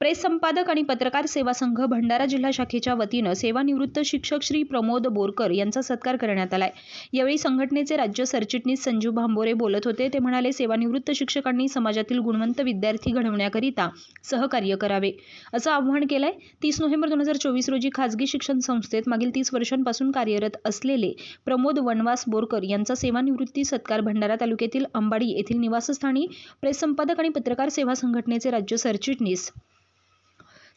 Press संपादक आणि पत्रकार सेवा संघ भंडारा जिल्हा शाखेच्या वतीनं सेवानिवृत्त शिक्षक श्री प्रमोद बोरकर यांचा सत्कार करण्यात आलाय. यावेळी संघटनेचे राज्य सरचिटणीस संजू भांबोरे बोलत होते. ते म्हणाले सेवानिवृत्त शिक्षकांनी समाजातील गुणवंत विद्यार्थी घडवण्याकरिता सहकार्य करावे. असं आवाहन केलंय. तीस नोव्हेंबर दोन हजार चोवीस रोजी खासगी शिक्षण संस्थेत मागील तीस वर्षांपासून कार्यरत असलेले प्रमोद वनवास बोरकर यांचा सेवानिवृत्ती सत्कार भंडारा तालुक्यातील अंबाडी येथील निवासस्थानी प्रेस संपादक आणि पत्रकार सेवा संघटनेचे राज्य सरचिटणीस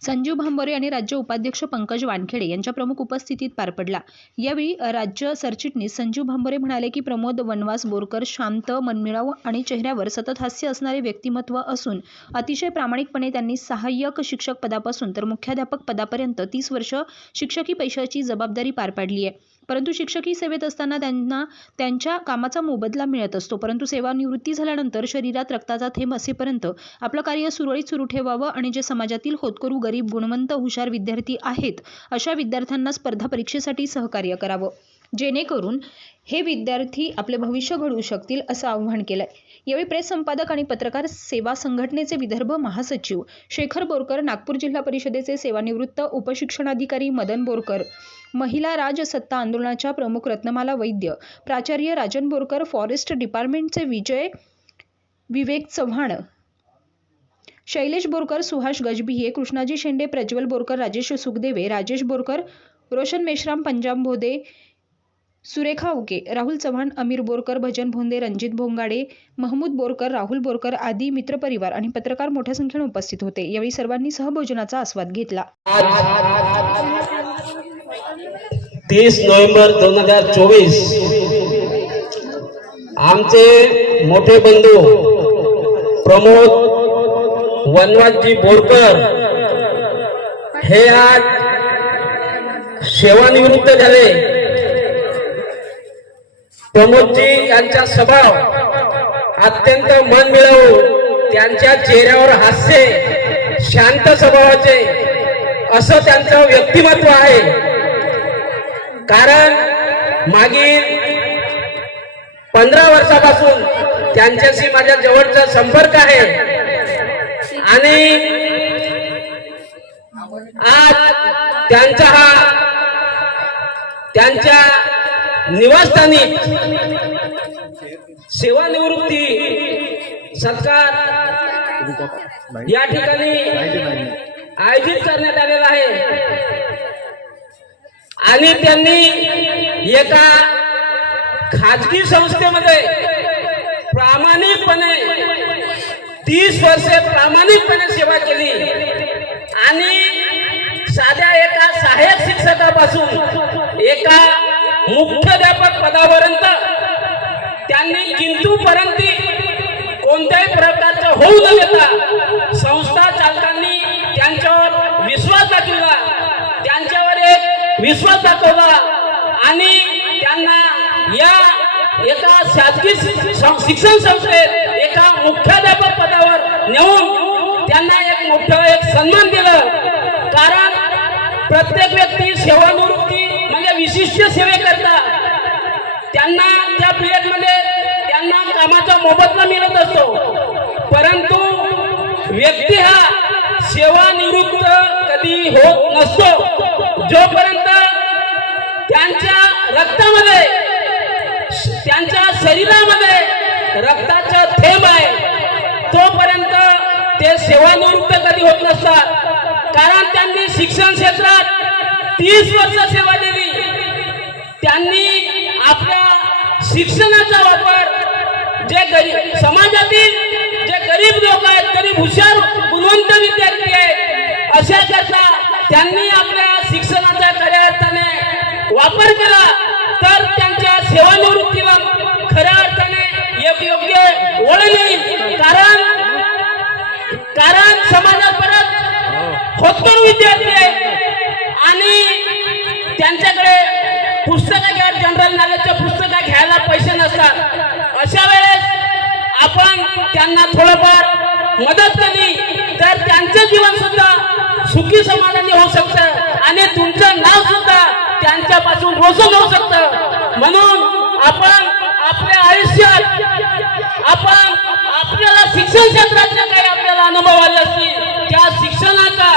संजीव भांबोरे आणि राज्य उपाध्यक्ष पंकज वानखेडे यांच्या प्रमुख उपस्थितीत पार पडला. यावेळी राज्य सरचिटणीस संजीव भांबोरे म्हणाले की प्रमोद वनवास बोरकर शांत मनमिळाव आणि चेहऱ्यावर सतत हास्य असणारे व्यक्तिमत्व असून अतिशय प्रामाणिकपणे त्यांनी सहाय्यक शिक्षक पदापासून तर मुख्याध्यापक पदापर्यंत तीस वर्ष शिक्षकी पैशाची जबाबदारी पार पाडली आहे. परंतु शिक्षक ही सेवेत असताना त्यांना त्यांच्या कामाचा मोबदला मिळत असतो. परंतु सेवानिवृत्ती झाल्यानंतर शरीरात रक्ताचा थेंब असेपर्यंत आपलं कार्य सुरळीत सुरू ठेवावं आणि जे समाजातील होतकरू गरीब गुणवंत हुशार विद्यार्थी आहेत अशा विद्यार्थ्यांना स्पर्धा परीक्षेसाठी सहकार्य करावं. जेणेकरून हे विद्यार्थी आपले भविष्य घडवू शकतील असं आवाहन आहे यावेळी प्रेस संपादक आणि पत्रकार सेवा संघटनेचे विदर्भ महासचिव शेखर बोरकर नागपूर जिल्हा परिषदेचे सेवानिवृत्त उपशिक्षणाधिकारी मदन बोरकर महिला राज सत्ता आंदोलनाच्या प्रमुख रत्नमाला वैद्य प्राचार्य राजन बोरकर फॉरेस्ट डिपार्टमेंटचे विजय विवेक चव्हाण शैलेश बोरकर सुहास गजबिये कृष्णाजी शेंडे प्रज्वल बोरकर राजेश सुखदेवे राजेश बोरकर रोशन मेश्राम पंजाब भोदे सुरेखा उके राहुल चव्हाण अमीर बोरकर भजन भोंदे रणजित भोंगाडे महमूद बोरकर राहुल बोरकर आदी मित्रपरिवार आणि पत्रकार मोठ्या संख्येने उपस्थित होते. यावेळी सर्वांनी सहभोजनाचा आस्वाद घेतला. तीस नोव्हेंबर दोन हजार चोवीस आमचे मोठे बंधू प्रमोद वनवाजी बोरकर हे आज सेवानिवृत्त झाले. प्रमोदजी यांचा स्वभाव अत्यंत मन मिळवू त्यांच्या चेहऱ्यावर हास्य शांत स्वभावाचे असं त्यांचं व्यक्तिमत्व आहे. कारण मागील पंधरा वर्षापासून त्यांच्याशी माझ्या जवळचा संपर्क आहे. आणि आज त्यांचा हा त्यांच्या निवासस्थानी. सेवानिवृत्ती सत्कार या ठिकाणी आयोजित करण्यात आलेला आहे. आणि त्यांनी एका खाजगी संस्थेमध्ये प्रामाणिकपणे तीस वर्षे प्रामाणिकपणे सेवा केली. आणि साध्या एका सहाय्यक शिक्षकापासून एका मुख्याध्यापक पदापर्यंत त्यांनी किंतूपर्यंत कोणत्याही प्रकारचं होऊ न देता संस्था चालकांनी त्यांच्यावर विश्वास दाखवला. त्यांच्यावर एक विश्वास दाखवला आणि त्यांना या एका शासकीय शि- शिक्षण संस्थेत एका मुख्याध्यापक पदावर नेऊन त्यांना एक मोठं एक सन्मान दिलं. कारण प्रत्येक व्यक्ती सेवानुरूप विशिष्ट सेवेकरता त्यांना त्या पिरियडमध्ये त्यांना कामाचा मोबदला मिळत असतो. परंतु व्यक्ती हा सेवानिवृत्त कधी होत नसतो. जोपर्यंत त्यांच्या रक्तामध्ये त्यांच्या शरीरामध्ये रक्ताचा थेंब आहे तोपर्यंत ते सेवानिवृत्त कधी होत नसतात. कारण त्यांनी शिक्षण क्षेत्रात तीस वर्ष सेवा दिली त्यांनी आपल्या शिक्षणाचा वापर. जे गरीब समाजातील जे गरीब लोक आहेत गरीब हुशार गुणवंत विद्यार्थी आहेत अशा करता त्यांनी आपल्या शिक्षणाचा खऱ्या अर्थाने वापर केला तर त्यांच्या सेवानिवृत्तीला खऱ्या अर्थाने एक योग्य वळण येईल. कारण कारण समाजात परत होतकर विद्यार्थी आहेत. आणि त्यांच्याकडे पुस्तकं घ्या जनरल नॉलेजच्या पुस्तक पैसे अशा वेळेस आपण त्यांना थोडंफार मदत केली तर त्यांचं जीवन सुद्धा सुखी समाधानी होऊ शकतं आणि तुमचं नाव सुद्धा त्यांच्यापासून रोशन होऊ शकतं. म्हणून आपण आपल्या आयुष्यात आपण आपल्याला शिक्षण क्षेत्रातले काही आपल्याला अनुभव आले असतील त्या शिक्षणाचा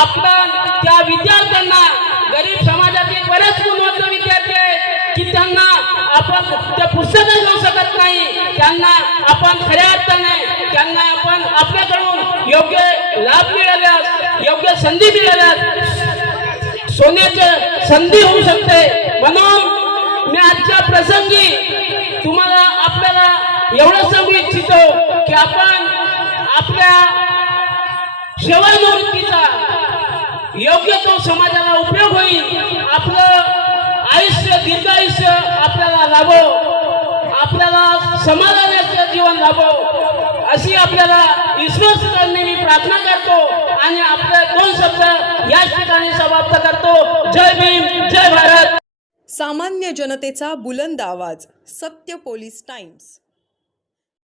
आपण त्या विद्यार्थ्यांना गरीब समाजातील बरेच गुणवंत विद्यार्थी आहेत की त्यांना आपण त्या पुस्तक घेऊ शकत नाही. त्यांना आपण खऱ्या अर्थाने त्यांना आपण आपल्याकडून योग्य लाभ मिळाल्यास योग्य संधी मिळाल्यास सोन्याचे संधी होऊ शकते. म्हणून मी आजच्या प्रसंगी तुम्हाला आपल्याला एवढं सांगू इच्छितो की आपण आपल्या सेवानिवृत्तीचा योग्य तो समाजाला उपयोग लाभो आपल्याला समाधानाचं जीवन लाभो अशी आपल्याला ईश्वर करणे मी प्रार्थना करतो आणि आपले दोन शब्द याच ठिकाणी समाप्त करतो. जय भीम जय भारत. सामान्य जनतेचा बुलंद आवाज सत्य पोलीस टाइम्स.